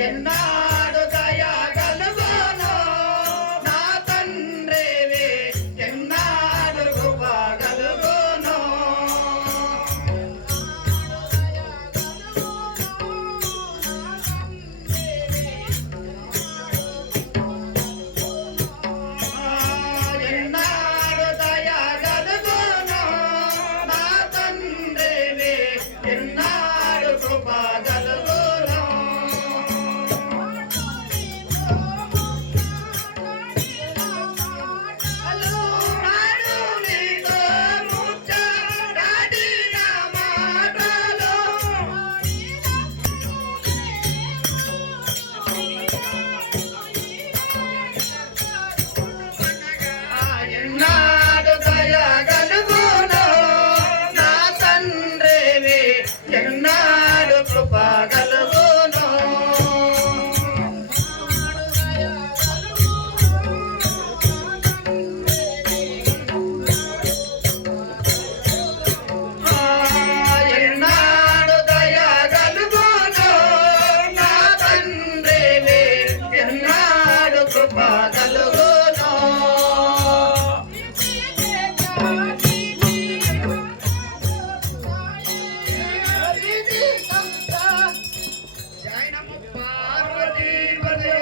ఎన్నాడు దయగలుగునో నా తండ్రివి ఎన్నాడు కృప కలుగునో ఎన్నాడు దయగలుగునో నా తండ్రివి ఎన్నాడు కృప కలుగునో ఎన్నాడు దయగలుగునో నా తండ్రివి ఎన్నాడు కృప కలుగునో ఎన్నాడు దయగలుగునో నా తండ్రివి ఎన్నాడు కృప కలుగునో జై నమో పార్వతీ పదే